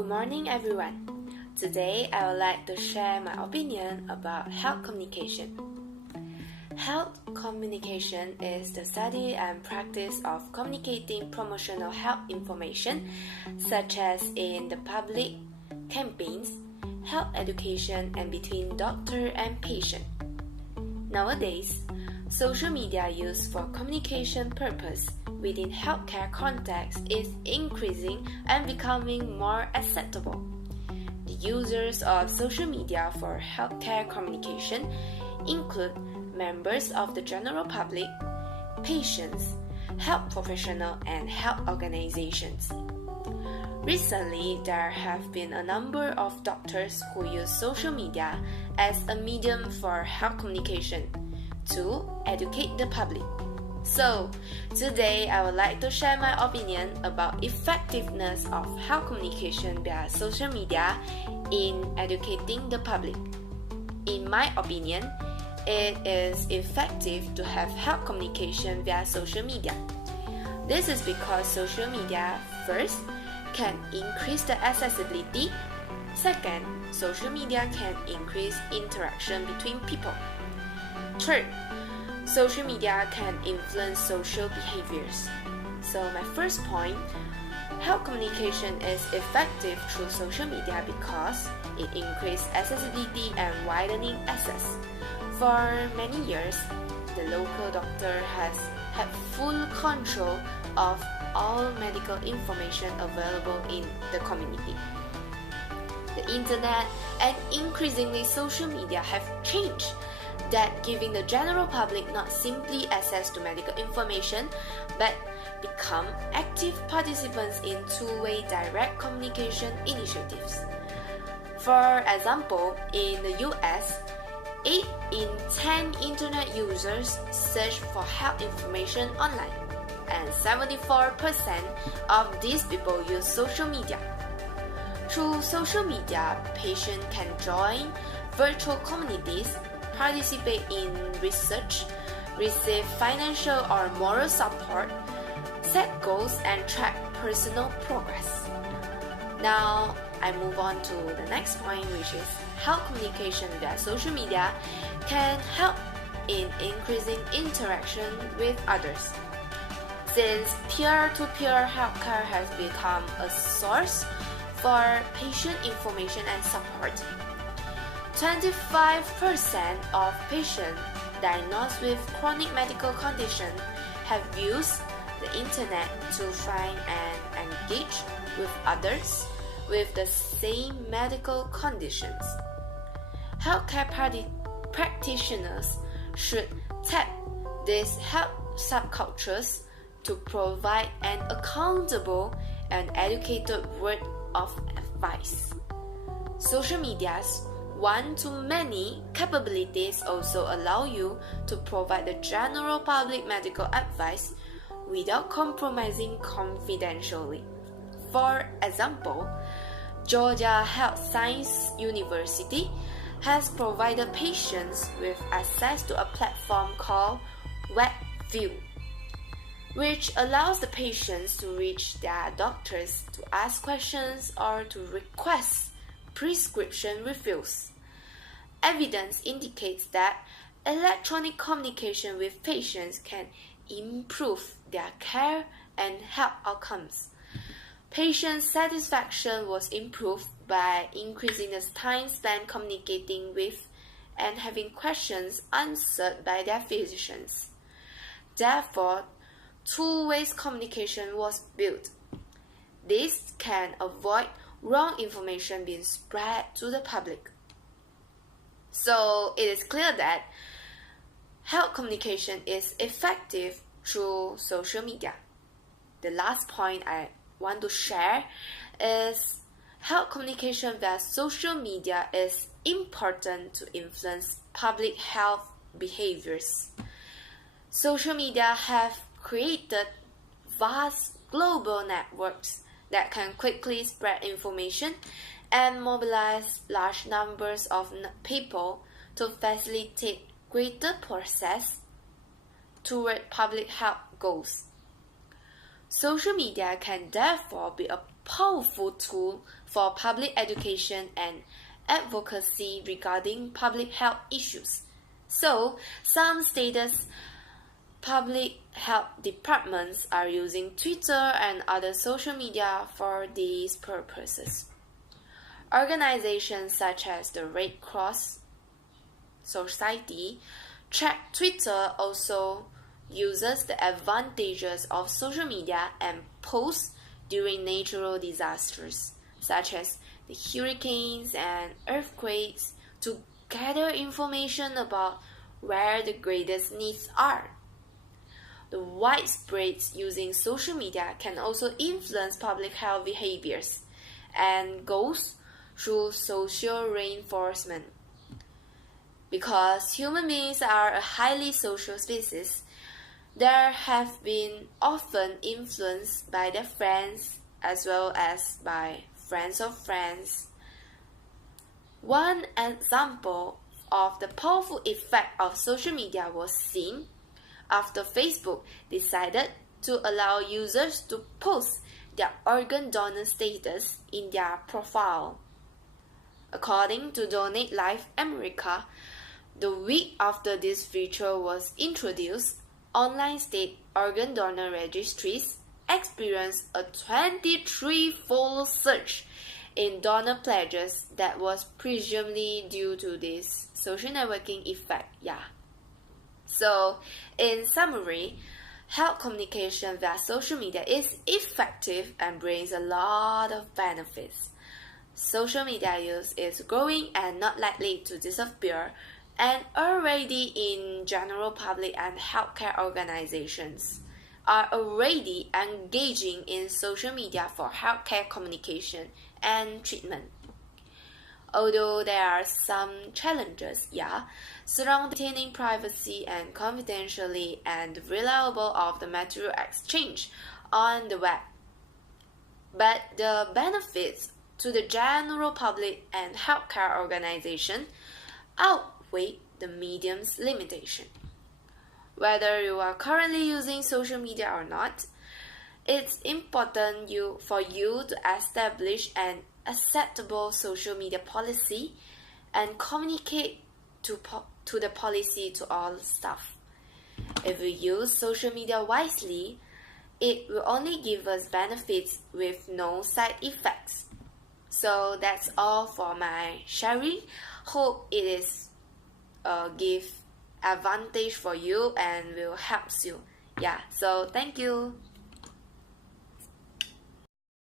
Good morning, everyone. Today, I would like to share my opinion about health communication. Health communication is the study and practice of communicating promotional health information, such as in the public, campaigns, health education, and between doctor and patient. Nowadays, social media used for communication purpose within healthcare context is increasing and becoming more acceptable. The users of social media for healthcare communication include members of the general public, patients, health professionals, and health organizations. Recently, there have been a number of doctors who use social media as a medium for health communication to educate the public. So, today I would like to share my opinion about effectiveness of health communication via social media in educating the public. In my opinion, it is effective to have health communication via social media. This is because social media, first, can increase the accessibility. Second, social media can increase interaction between people. Third, social media can influence social behaviors. So my first point, health communication is effective through social media because it increases accessibility and widening access. For many years, the local doctor has had full control of all medical information available in the community. The internet and increasingly social media have changed that, giving the general public not simply access to medical information but become active participants in two-way direct communication initiatives. For example, in the US, 8 in 10 internet users search for health information online, and 74% of these people use social media. Through social media, patients can join virtual communities, participate in research, receive financial or moral support, set goals, and track personal progress. Now, I move on to the next point, which is how communication via social media can help in increasing interaction with others. Since peer-to-peer healthcare has become a source for patient information and support, 25% of patients diagnosed with chronic medical conditions have used the internet to find and engage with others with the same medical conditions. Healthcare practitioners should tap these health subcultures to provide an accountable and educated word of advice. Social media's one-to-many capabilities also allow you to provide the general public medical advice without compromising confidentiality. For example, Georgia Health Science University has provided patients with access to a platform called WebView, which allows the patients to reach their doctors to ask questions or to request prescription refills. Evidence indicates that electronic communication with patients can improve their care and health outcomes. Patient satisfaction was improved by increasing the time spent communicating with and having questions answered by their physicians. Therefore, two-way communication was built. This can avoid wrong information being spread to the public. So it is clear that health communication is effective through social media. The last point I want to share is health communication via social media is important to influence public health behaviors. Social media have created vast global networks that can quickly spread information and mobilize large numbers of people to facilitate greater process toward public health goals. Social media can therefore be a powerful tool for public education and advocacy regarding public health issues. So, some states' public health departments are using Twitter and other social media for these purposes. Organizations such as the Red Cross Society track Twitter also uses the advantages of social media and posts during natural disasters such as the hurricanes and earthquakes to gather information about where the greatest needs are. The widespread using social media can also influence public health behaviors and goals through social reinforcement. Because human beings are a highly social species, they have been often influenced by their friends as well as by friends of friends. One example of the powerful effect of social media was seen after Facebook decided to allow users to post their organ donor status in their profile. According to Donate Life America, the week after this feature was introduced, online state organ donor registries experienced a 23-fold surge in donor pledges that was presumably due to this social networking effect. So, in summary, health communication via social media is effective and brings a lot of benefits. Social media use is growing and not likely to disappear, and already in general public and healthcare organizations are already engaging in social media for healthcare communication and treatment. Although there are some challenges, surrounding maintaining privacy and confidentiality and reliable of the material exchange on the web. But the benefits to the general public and healthcare organization outweigh the medium's limitation. Whether you are currently using social media or not, it's important for you to establish an acceptable social media policy and communicate to the policy to all staff. If we use social media wisely, it will only give us benefits with no side effects. So that's all for my sharing. Hope it is give advantage for you and will help you. So thank you.